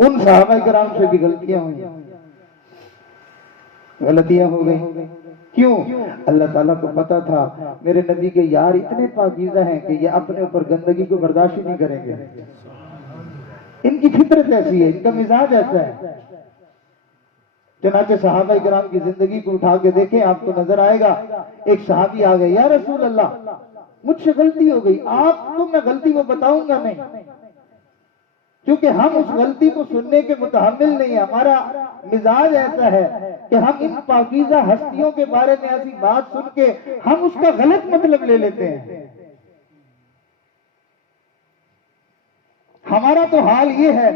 ان صحابہ کرام سے بھی غلطیاں ہوئی، غلطیاں ہو گئی. کیوں؟ اللہ تعالیٰ کو پتا تھا میرے نبی کے یار اتنے پاکیزہ ہیں کہ یہ اپنے اوپر گندگی کو برداشت ہی نہیں کریں گے. ان کی فطرت ایسی ہے، ان کا مزاج ایسا ہے. چنانچہ صحابہ کرام کی زندگی کو اٹھا کے دیکھیں، آپ کو نظر آئے گا ایک صحابی آ گئے، یا رسول اللہ مجھ سے غلطی ہو گئی. آپ کو میں غلطی کو بتاؤں گا نہیں، کیونکہ ہم اس غلطی کو سننے کے متحمل نہیں ہیں. ہمارا مزاج ایسا ہے کہ ہم ان پاکیزہ ہستیوں کے بارے میں ایسی بات سن کے ہم اس کا غلط مطلب لے لیتے ہیں. ہمارا تو حال یہ ہے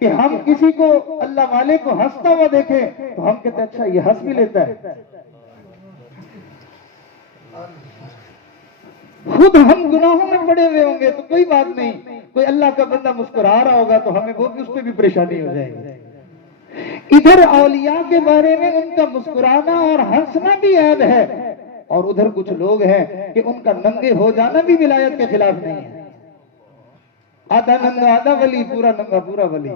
کہ ہم کسی کو اللہ والے کو ہنستا ہوا دیکھیں تو ہم کہتے ہیں اچھا یہ ہنس بھی لیتا ہے. خود ہم گناہوں میں پڑے ہوئے ہوں گے تو کوئی بات نہیں، کوئی اللہ کا بندہ مسکرا رہا ہوگا تو ہمیں وہ بھی اس پہ بھی پریشانی ہو جائے گی. ادھر اولیاء کے بارے میں ان کا مسکرانا اور ہنسنا بھی عیب ہے، اور ادھر کچھ لوگ ہیں کہ ان کا ننگے ہو جانا بھی ولایت کے خلاف نہیں ہے. آدھا ننگا آدھا ولی، پورا ننگا پورا ولی.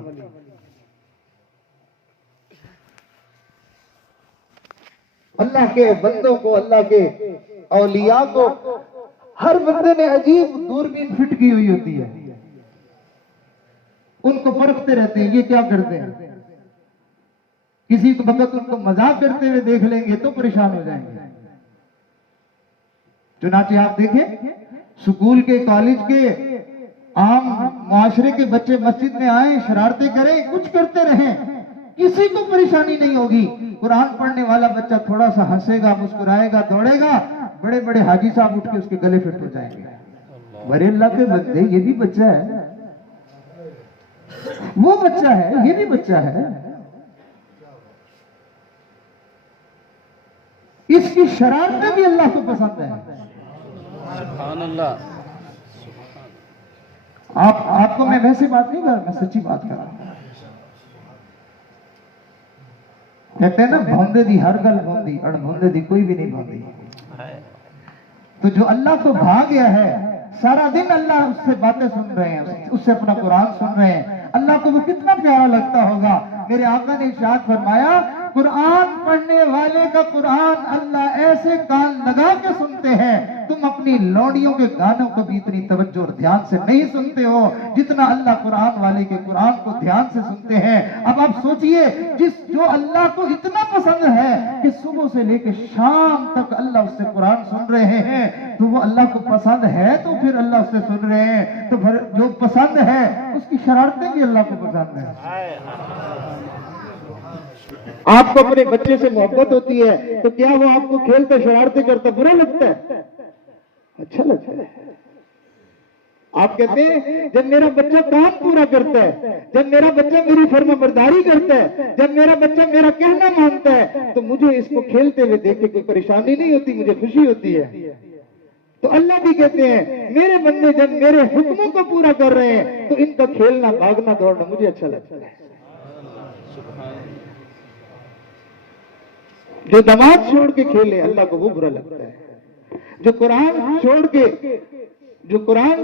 اللہ کے بندوں کو، اللہ کے اولیاء کو ہر بندے نے عجیب دوربین فٹ کی ہوئی ہوتی ہے. ان کو پرکھتے رہتے ہیں یہ کیا کرتے ہیں. کسی وقت ان کو مذاق کرتے ہوئے دیکھ لیں گے تو پریشان ہو جائیں گے. چنانچہ آپ دیکھیں سکول کے، کالج کے، عام معاشرے کے بچے مسجد میں آئیں، شرارتیں کریں، کچھ کرتے رہیں، کسی کو پریشانی نہیں ہوگی. قرآن پڑھنے والا بچہ تھوڑا سا ہنسے گا، مسکرائے گا، دوڑے گا، بڑے بڑے حاجی صاحب اٹھ کے اس کے گلے فٹ ہو جائیں گے. بڑے اللہ کے بندے، یہ بھی بچہ ہے، وہ بچہ ہے، یہ بھی بچہ ہے. اس کی شرارتیں بھی اللہ کو پسند ہے. سبحان اللہ. آپ کو میں ویسے بات نہیں کر رہا، میں سچی بات کر رہا ہوں. کہتے ہیں نا بھوندے دی ہر گل بھوندی، اڑ بھوندے دی کوئی بھی نہیں بھوندی. تو جو اللہ کو بھا گیا ہے، سارا دن اللہ اس سے باتیں سن رہے ہیں، اس سے اپنا قرآن سن رہے ہیں، اللہ کو وہ کتنا پیارا لگتا ہوگا. میرے آقا نے ارشاد فرمایا قرآن پڑھنے والے کا قرآن اللہ ایسے کان لگا کے سنتے ہیں، تم اپنی لوڑیوں کے گانوں کو بھی اتنی توجہ اور دھیان سے نہیں سنتے ہو جتنا اللہ قرآن والے کے قرآن کو دھیان سے سنتے ہیں. اب آپ سوچئے جو اللہ کو اتنا پسند ہے کہ صبح سے لے کے شام تک اللہ اس سے قرآن سن رہے ہیں، تو وہ اللہ کو پسند ہے تو پھر اللہ اس سے سن رہے ہیں، تو پھر جو پسند ہے اس کی شرارتیں بھی اللہ کو پسند ہیں. آپ کو اپنے بچے سے محبت ہوتی ہے تو کیا وہ آپ کو کھیلتے شرارتیں کرتا برا لگتا ہے؟ اچھا لگتا ہے. آپ کہتے ہیں جب میرا بچہ کام پورا کرتا ہے، جب میرا بچہ میری فرما برداری کرتا ہے، جب میرا بچہ میرا کہنا مانتا ہے تو مجھے اس کو کھیلتے ہوئے دیکھ کے کوئی پریشانی نہیں ہوتی، مجھے خوشی ہوتی ہے. تو اللہ بھی کہتے ہیں میرے بندے جب میرے حکموں کو پورا کر رہے ہیں تو ان کا کھیلنا بھاگنا دوڑنا مجھے اچھا لگتا ہے. جو نماز چھوڑ کے کھیلے اللہ کو وہ برا لگتا ہے. جو قرآن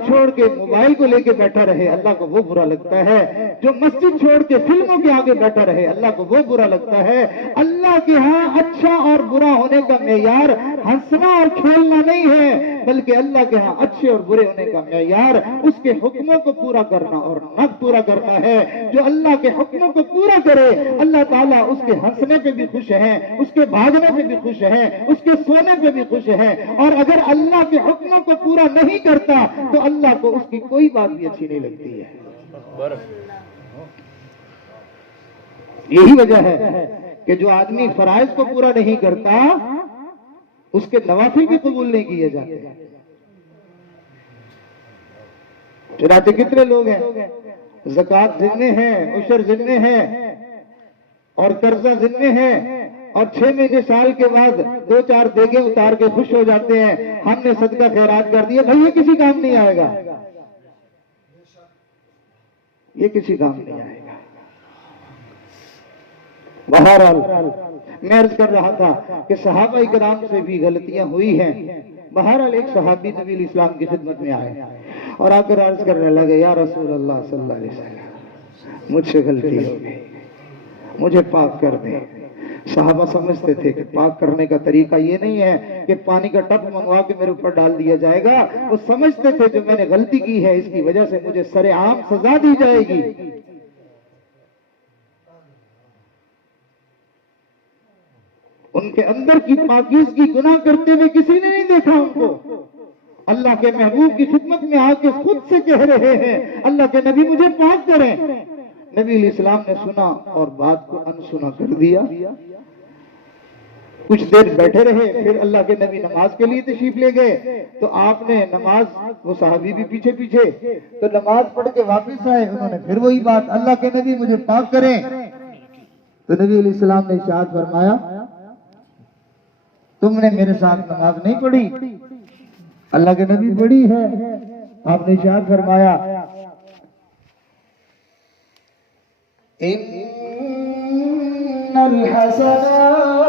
چھوڑ کے موبائل کو لے کے بیٹھا رہے اللہ کو وہ برا لگتا ہے. جو مسجد چھوڑ کے فلموں کے آگے بیٹھا رہے اللہ کو وہ برا لگتا ہے. اللہ کے ہاں اچھا اور برا ہونے کا معیار ہنسنا اور کھیلنا نہیں ہے، بلکہ اللہ کے ہاں اچھے اور برے ہونے کا معیار اس کے حکموں کو پورا کرنا اور نہ پورا کرنا ہے. جو اللہ کے حکموں کو پورا کرے اللہ تعالیٰ اس کے ہنسنے پہ بھی خوش ہیں، اس کے بھاگنے پہ بھی خوش ہیں، اس کے سونے پہ بھی خوش ہیں. اور اگر اللہ کے حکموں کو پورا نہیں کرتا تو اللہ کو اس کی کوئی بات بھی اچھی نہیں لگتی ہے. یہی وجہ ہے کہ جو آدمی فرائض کو پورا نہیں کرتا اس کے نوافل بھی قبول نہیں کیے جاتے. چنانچہ کتنے لوگ ہیں زکوٰۃ ذمے ہیں، عشر ذمے ہیں اور قرضہ ذمے ہیں، اور 6 مہینے سال کے بعد 2-4 دیگیں اتار کے خوش ہو جاتے ہیں ہم نے صدقہ خیرات کر دیا. بھائی یہ کسی کام نہیں آئے گا، یہ کسی کام نہیں آئے گا. بہرحال میں عرض کر رہا تھا کہ صحابہ کرام سے بھی غلطیاں ہوئی ہیں. بہرحال ایک صحابی نبی اسلام کی خدمت میں آئے اور آ کر عرض کرنے لگے یا رسول اللہ صلی اللہ علیہ وسلم مجھ سے غلطی ہو گئی، مجھے پاک کر دے۔ صحابہ سمجھتے تھے کہ پاک کرنے کا طریقہ یہ نہیں ہے کہ پانی کا ٹپ منگوا کے میرے اوپر ڈال دیا جائے گا، وہ سمجھتے تھے جو میں نے غلطی کی ہے اس کی وجہ سے مجھے سر عام سزا دی جائے گی۔ ان کے اندر کی پاکیزگی گناہ کرتے ہوئے کسی نے نہیں دیکھا ان کو۔ اللہ کے محبوب کی خدمت میں آ کے خود سے کہہ رہے ہیں اللہ کے نبی مجھے پاک کریں۔ نبی علیہ السلام نے سنا اور بات کو انسنا کر دیا۔ کچھ دیر بیٹھے رہے، پھر اللہ کے نبی نماز کے لیے تشریف لے گئے تو آپ نے نماز، وہ صحابی بھی پیچھے پیچھے، تو نماز پڑھ کے واپس آئے، انہوں نے پھر وہی بات اللہ کے نبی مجھے پاک کریں۔ تو نبی علیہ السلام نے ارشاد فرمایا تم نے میرے ساتھ نماز نہیں پڑھی، اللہ کے نبی پڑھی ہے۔ آپ نے ارشاد فرمایا ان الحسنات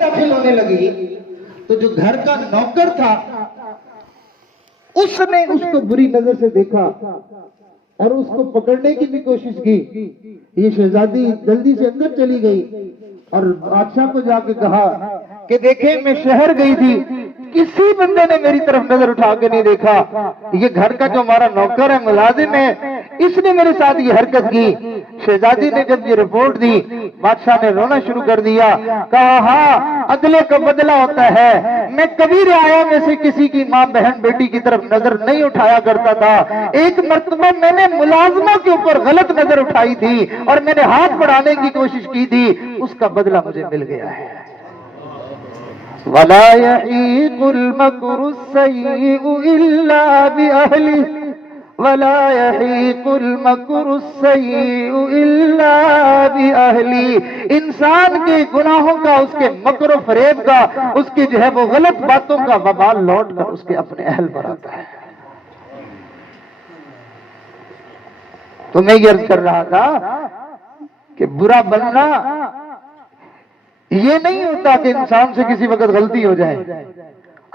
داخل ہونے لگی تو جو گھر کا نوکر تھا اس نے اس کو بری نظر سے دیکھا اور اس کو پکڑنے کی بھی کوشش کی۔ یہ شہزادی جلدی سے اندر چلی گئی اور بادشاہ کو جا کے کہا کہ دیکھیں میں شہر گئی تھی، کسی بندے نے میری طرف نظر اٹھا کے نہیں دیکھا، یہ گھر کا جو ہمارا نوکر ہے، ملازم ہے، اس نے میرے ساتھ یہ حرکت کی۔ شہزادی نے جب یہ رپورٹ دی بادشاہ نے رونا شروع کر دیا، کہا ہاں عدلے کا بدلہ ہوتا ہے، میں کبھی رعایا میں سے کسی کی ماں بہن بیٹی کی طرف نظر نہیں اٹھایا کرتا تھا، ایک مرتبہ میں نے ملازمہ کے اوپر غلط نظر اٹھائی تھی اور میں نے ہاتھ بڑھانے کی کوشش کی تھی، اس کا بدلہ مجھے مل گیا ہے۔ وَلَا يَحِيقُ الْمَكْرُ السَّيِّئُ إِلَّا بِأَهْلِهِ وَلَا يَحِيقُ الْمَكْرُ السَّيِّئُ إِلَّا بِأَهْلِهِ۔ انسان کے گناہوں کا، اس کے مکر و فریب کا، اس کی جو ہے وہ غلط باتوں کا وبال لوٹ کر اس کے اپنے اہل پر آتا ہے۔ تو میں یہ عرض کر رہا تھا کہ برا بننا یہ نہیں ہوتا کہ انسان سے کسی وقت غلطی ہو جائے،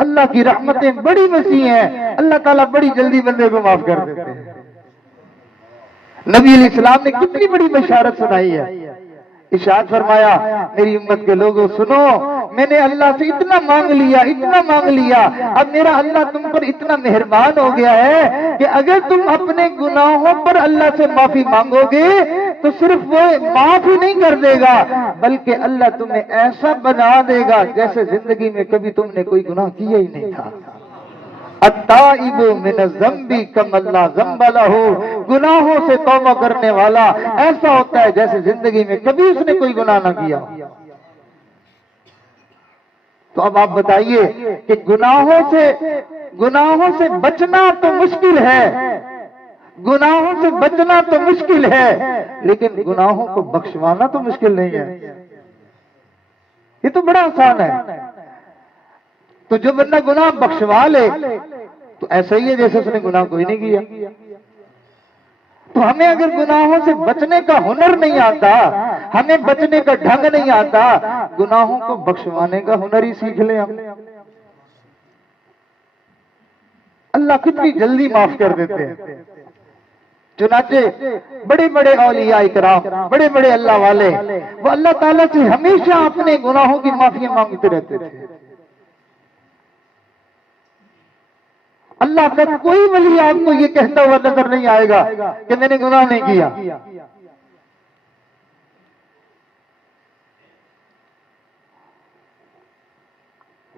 اللہ کی رحمتیں بڑی وسیع ہیں، اللہ تعالیٰ بڑی جلدی بندے کو معاف کر دیتے ہیں۔ نبی علیہ السلام نے کتنی بڑی بشارت سنائی ہے، ارشاد فرمایا میری امت کے لوگوں سنو، میں نے اللہ سے اتنا مانگ لیا، اتنا مانگ لیا، اب میرا اللہ تم پر اتنا مہربان ہو گیا ہے کہ اگر تم اپنے گناہوں پر اللہ سے معافی مانگو گے تو صرف وہ معاف ہی نہیں کر دے گا بلکہ اللہ تمہیں ایسا بنا دے گا جیسے زندگی میں کبھی تم نے کوئی گناہ کیا ہی نہیں تھا۔ التائب من الذنب کمن لا ذنب لہ، گناہوں سے توبہ کرنے والا ایسا ہوتا ہے جیسے زندگی میں کبھی اس نے کوئی گناہ نہ کیا۔ تو اب آپ بتائیے کہ گناہوں سے بچنا تو مشکل ہے، گناہوں سے بچنا تو مشکل ہے، لیکن گناہوں کو بخشوانا تو مشکل نہیں ہے، یہ تو بڑا آسان ہے۔ تو جو بندہ گناہ بخشوا لے تو ایسا ہی ہے جیسے اس نے گناہ کوئی نہیں کیا۔ تو ہمیں اگر گناہوں سے بچنے کا ہنر نہیں آتا، ہمیں بچنے کا ڈھنگ نہیں آتا، گناہوں کو بخشوانے کا ہنر ہی سیکھ لیں ہم۔ اللہ کتنی جلدی معاف کر دیتے ہیں۔ چنانچہ بڑے بڑے اولیاء کرام، بڑے بڑے اللہ والے، وہ اللہ تعالیٰ سے ہمیشہ اپنے گناہوں کی معافی مانگتے رہتے تھے۔ اللہ کا کوئی ولی آپ کو یہ کہتا ہوا نظر نہیں آئے گا کہ میں نے گناہ نہیں کیا۔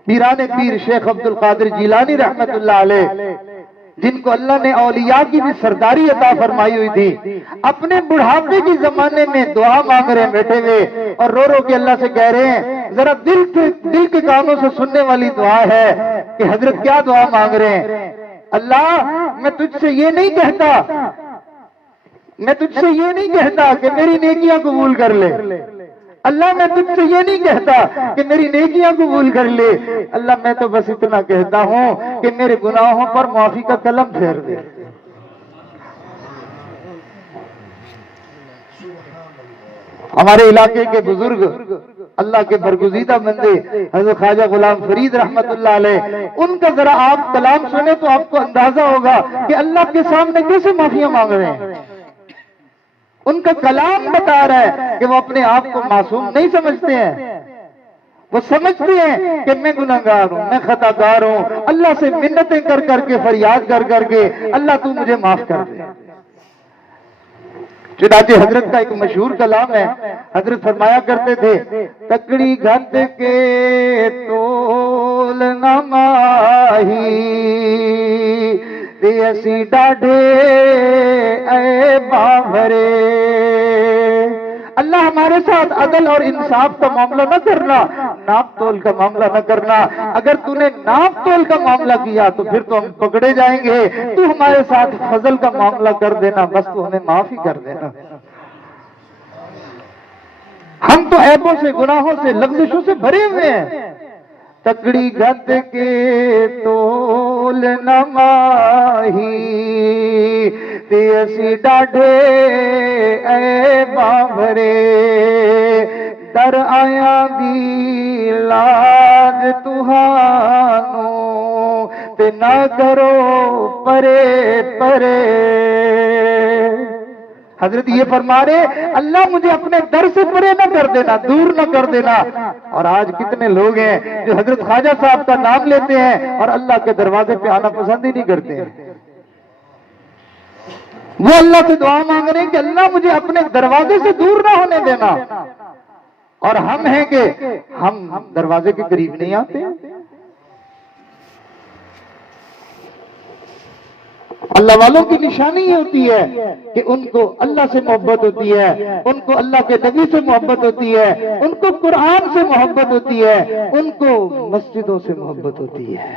پیران پیر شیخ عبد القادر جیلانی رحمت اللہ علیہ، جن کو اللہ نے اولیاء کی بھی سرداری عطا فرمائی ہوئی تھی، اپنے بڑھاپے کے زمانے میں دعا مانگ رہے ہیں بیٹھے ہوئے اور رو رو کے اللہ سے کہہ رہے ہیں، ذرا دل کے کانوں سے سننے والی دعا ہے کہ حضرت کیا دعا مانگ رہے ہیں۔ اللہ میں تجھ سے یہ نہیں کہتا کہ میری نیکیاں قبول کر لے، اللہ میں تجھ سے یہ نہیں کہتا کہ میری نیکیاں قبول کر لے، اللہ میں تو بس اتنا کہتا ہوں کہ میرے گناہوں پر معافی کا قلم پھیر دے۔ ہمارے علاقے کے بزرگ اللہ کے برگزیدہ بندے حضرت خواجہ غلام فرید رحمت اللہ علیہ، ان کا ذرا آپ کلام سنیں تو آپ کو اندازہ ہوگا کہ اللہ کے سامنے کیسے معافیاں مانگ رہے ہیں۔ ان کا کلام بتا رہا ہے کہ وہ اپنے آپ کو معصوم نہیں سمجھتے ہیں، وہ سمجھتے ہیں کہ میں گناہگار ہوں، میں خطا کار ہوں، اللہ سے منتیں کر کر کے، فریاد کر کر کے، اللہ تو مجھے معاف کر دے۔ چنانچہ حضرت کا ایک مشہور کلام ہے، حضرت فرمایا کرتے تھے، تکڑی گھٹ کے تول نہ ماہی تے اسی ڈاڈھے اے باورے۔ اللہ ہمارے ساتھ عدل اور انصاف کا معاملہ نہ کرنا، ناپ تول کا معاملہ نہ کرنا۔ اگر تو نے ناپ تول کا معاملہ کیا تو پھر تو ہم پکڑے جائیں گے، تو ہمارے ساتھ فضل کا معاملہ کر دینا، بس تو ہمیں معاف ہی کر دینا۔ ہم تو عیبوں سے، گناہوں سے، لغزشوں سے بھرے ہوئے ہیں۔ تکڑی گھٹ کے تول نہ ماہی تے اسی ڈاڈھے اے باورے، در آیا دی لاج تہانوں تے نہ کرو پرے پرے۔ حضرت یہ فرما رہے، اللہ مجھے اپنے در سے پرے نہ کر دینا، دور نہ کر دینا۔ اور آج کتنے لوگ ہیں جو حضرت خواجہ صاحب کا نام لیتے ہیں اور اللہ کے دروازے پہ آنا پسند ہی نہیں کرتے ہیں۔ وہ اللہ سے دعا مانگ رہے ہیں کہ اللہ مجھے اپنے دروازے سے دور نہ ہونے دینا، اور ہم ہیں کہ ہم دروازے کے قریب نہیں آتے۔ اللہ والوں کی نشانی یہ ہوتی ہے کہ ان کو اللہ سے محبت ہوتی ہے، ان کو اللہ کے نبی سے محبت ہوتی ہے، ان کو قرآن سے محبت ہوتی ہے، ان کو مسجدوں سے محبت ہوتی ہے۔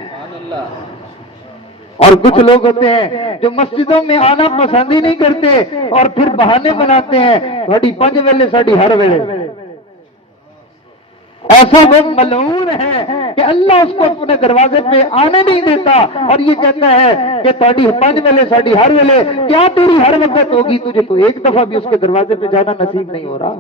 اور کچھ لوگ ہوتے ہیں جو مسجدوں میں آنا پسند ہی نہیں کرتے اور پھر بہانے بناتے ہیں، ساڑی 5 ویلے ساڑی ہر ویلے۔ ایسا وہ ملعون ہے کہ اللہ اس کو اپنے دروازے پہ آنے نہیں دیتا، اور یہ کہتا ہے کہ تاڑی 5 ویلے ساڑی ہر ویلے، کیا تیری ہر وقت ہوگی، تجھے تو ایک دفعہ بھی اس کے دروازے پہ جانا نصیب نہیں ہو رہا۔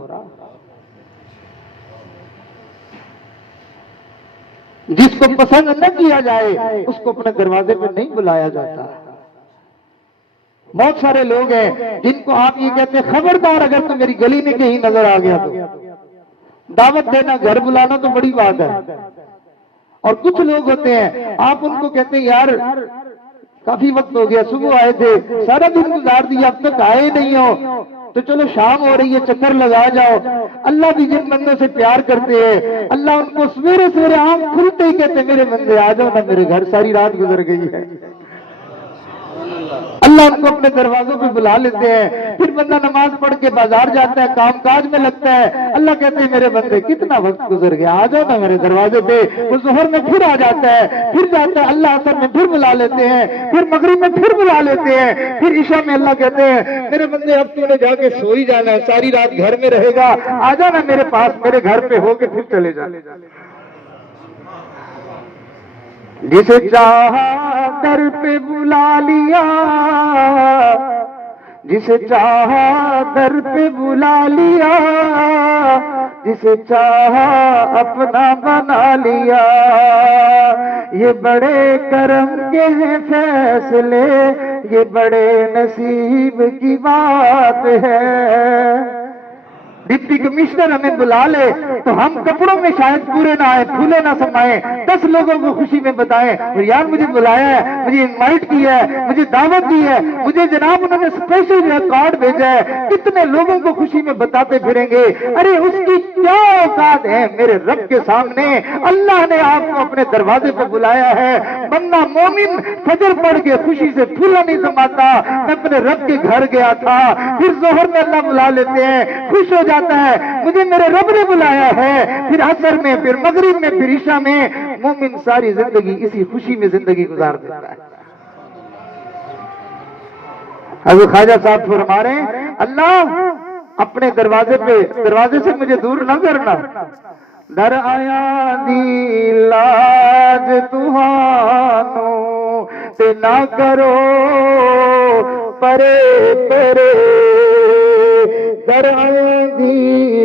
جس کو پسند نہ کیا جائے اس کو اپنے دروازے پہ نہیں بلایا جاتا۔ بہت سارے لوگ ہیں جن کو آپ یہ کہتے ہیں خبردار اگر تو میری گلی میں کہیں نظر آ گیا تو دعوت دینا، گھر بلانا تو بڑی بات ہے۔ اور کچھ لوگ ہوتے ہیں آپ ان کو کہتے ہیں یار کافی وقت ہو گیا، صبح آئے تھے، سارا دن گزار دیا، اب تک آئے نہیں ہو، تو چلو شام ہو رہی ہے چکر لگا جاؤ۔ اللہ بھی جن بندوں سے پیار کرتے ہیں، اللہ ان کو سویرے سویرے آنکھ کھلتے ہی کہتے ہیں میرے بندے آ جاؤ نا میرے گھر، ساری رات گزر گئی ہے۔ اللہ ان کو اپنے دروازوں پہ بلا لیتے ہیں۔ پھر بندہ نماز پڑھ کے بازار جاتا ہے، کام کاج میں لگتا ہے، اللہ کہتے ہیں میرے بندے کتنا وقت گزر گیا، آ جاؤ نا میرے دروازے پہ۔ وہ ظہر میں پھر آ جاتا ہے، پھر جاتا ہے، اللہ عصر میں پھر بلا لیتے ہیں، پھر مغرب میں پھر بلا لیتے ہیں، پھر عشاء میں اللہ کہتے ہیں میرے بندے اب تو نے جا کے سو ہی جانا ہے، ساری رات گھر میں رہے گا، آ جا نا میرے پاس، میرے گھر پہ ہو کے پھر چلے جا۔ جسے چاہا در پہ بلا لیا، جسے چاہا در پہ بلا لیا، جسے چاہا اپنا بنا لیا۔ یہ بڑے کرم کے ہیں فیصلے، یہ بڑے نصیب کی بات ہے۔ ڈپٹی کمشنر ہمیں بلا لے تو ہم کپڑوں میں شاید پورے نہ آئے، پھولے نہ سمائیں، 10 لوگوں کو خوشی میں بتائیں اور یار مجھے بلایا ہے، مجھے انوائٹ کیا ہے، مجھے دعوت دی ہے، مجھے جناب انہوں نے اسپیشل جو ہے کارڈ بھیجا ہے، کتنے لوگوں کو خوشی میں بتاتے پھریں گے۔ ارے اس کی کیا اوقات ہے میرے رب کے سامنے، اللہ نے آپ کو اپنے دروازے پہ بلایا ہے۔ بندہ مومن فجر پڑھ کے خوشی سے پھولا نہیں سماتا، میں اپنے رب کے گھر گیا تھا، پھر ظہر میں اللہ بلا لیتے ہیں، خوش ہو جاتا ہے مجھے میرے رب نے بلایا ہے، پھر عصر میں، پھر مغرب میں، پھر عشاء میں۔ مومن ساری زندگی اسی خوشی میں زندگی گزار دیتا ہے۔ حضرت خواجہ صاحب فرما رہے ہیں اللہ اپنے دروازے سے مجھے دور نہ کرنا۔ در آیا دی لاج تہانوں تے نہ کرو پرے پرے، در آیا دی